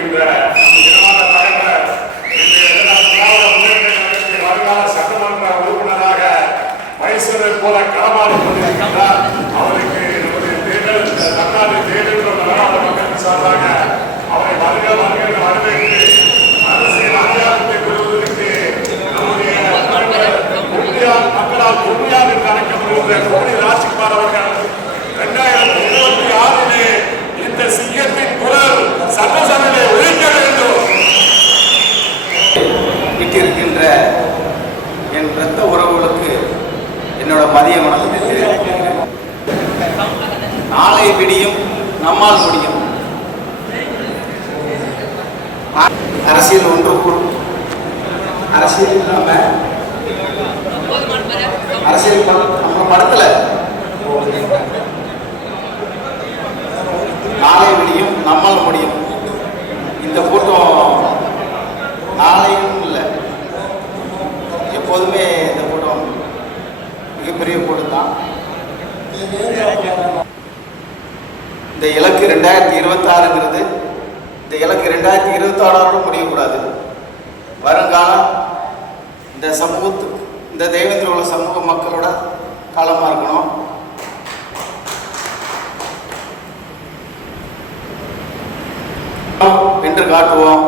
இருக்கின்ற வருங்கால சட்டமன்ற உறுப்பினராக மைசூரை போல களமாடி கொண்டிருக்கின்றார். விட்டிருக்கின்ற என் இரத்த உறவுகளுக்கு என்னோட மதிய வணக்கத்தை நாளை விடியும் நம்மால் முடியும். அரசியல் ஒன்று கூடும். அரசியல் இல்லாம அரசியல் நம்ம படத்துல நாளை விடியும் நம்மால் முடியும். இந்த கூட்டம் நாளை எப்போதுமே இந்த கூட்டம் மிகப்பெரிய கூட்டம் தான் இந்த இலக்கு ரெண்டாயிரத்தி இருபத்தாறுங்கிறது இந்த இலக்கு ரெண்டாயிரத்தி இருபத்தாறோட முடியக்கூடாது. வருங்காலம் இந்த சமூகத்து இந்த தெய்வத்தில் உள்ள சமூக மக்களோட காலமாக இருக்கணும். என்று காட்டுவோம்.